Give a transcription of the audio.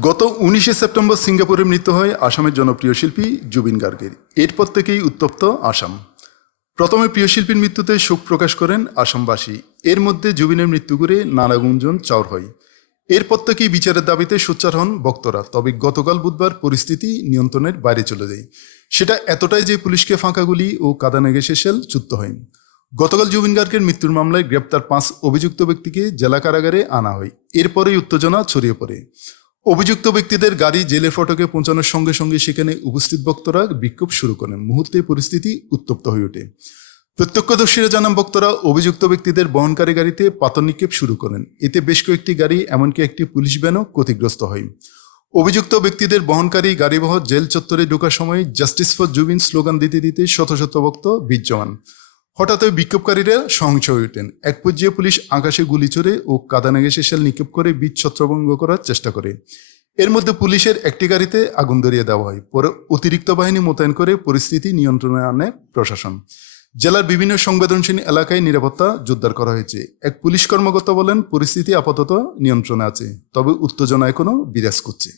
গত উনিশে সেপ্টেম্বর সিঙ্গাপুরে মৃত্যু হয় আসামের জনপ্রিয় শিল্পী জুবিন গার্গের। এরপর থেকেই উত্তপ্ত আসাম। প্রথমে প্রিয় শিল্পীর মৃত্যুতে শোক প্রকাশ করেন আসামবাসী। এর মধ্যে জুবিনের মৃত্যু করে নানা গুঞ্জন চাওর হয়। এরপর থেকেই বিচারের দাবিতে সোচ্চার হন ভক্তরা। তবে গতকাল বুধবার পরিস্থিতি নিয়ন্ত্রণের বাইরে চলে যায়। সেটা এতটাই যে পুলিশকে ফাঁকা গুলি ও কাদানে গ্যাসের শেল চুত্ত হয় গতকাল জুবিন গার্গের মৃত্যুর মামলায় গ্রেপ্তার পাঁচ অভিযুক্ত ব্যক্তিকে জেলা কারাগারে আনা হয়। এরপরেই উত্তেজনা ছড়িয়ে পড়ে। অভিযুক্ত ব্যক্তিদের গাড়ি জেলে ফটকে পৌঁছানোর সঙ্গে সঙ্গে সেখানে উপস্থিত বক্তরা বিক্ষোভ শুরু করেন। মুহূর্তে পরিস্থিতি উত্তপ্ত হয়ে ওঠে। প্রত্যক্ষদর্শীরা জানান বক্তরা অভিযুক্ত ব্যক্তিদের বহনকারী গাড়িতে পাথর নিক্ষেপ শুরু করেন। এতে বেশ কয়েকটি গাড়ি, এমনকি একটি পুলিশ ভ্যানও ক্ষতিগ্রস্ত হয়। অভিযুক্ত ব্যক্তিদের বহনকারী গাড়িবহ জেল চত্বরে ঢোকার সময়, জাস্টিস ফর জুবিন স্লোগান দিতে দিতে শত শত ভক্ত বিজ্জমান হঠাৎ ওই বিক্ষোভকারীরা হয়ে ওঠেন। এক পর্যায়ে পুলিশ আকাশে গুলি ছড়ে ও কাদানে গ্যাসের শেল নিক্ষেপ করে বীজ ছত্রভঙ্গ করার চেষ্টা করে। এর মধ্যে পুলিশের একটি গাড়িতে আগুন ধরিয়ে দেওয়া হয়। পরে অতিরিক্ত বাহিনী মোতায়েন করে পরিস্থিতি নিয়ন্ত্রণে আনে প্রশাসন। জেলার বিভিন্ন সংবেদনশীল এলাকায় নিরাপত্তা জোরদার করা হয়েছে। এক পুলিশ কর্মকর্তা বলেন, পরিস্থিতি আপাতত নিয়ন্ত্রণে আছে, তবে উত্তেজনা এখনও বিরাজ করছে।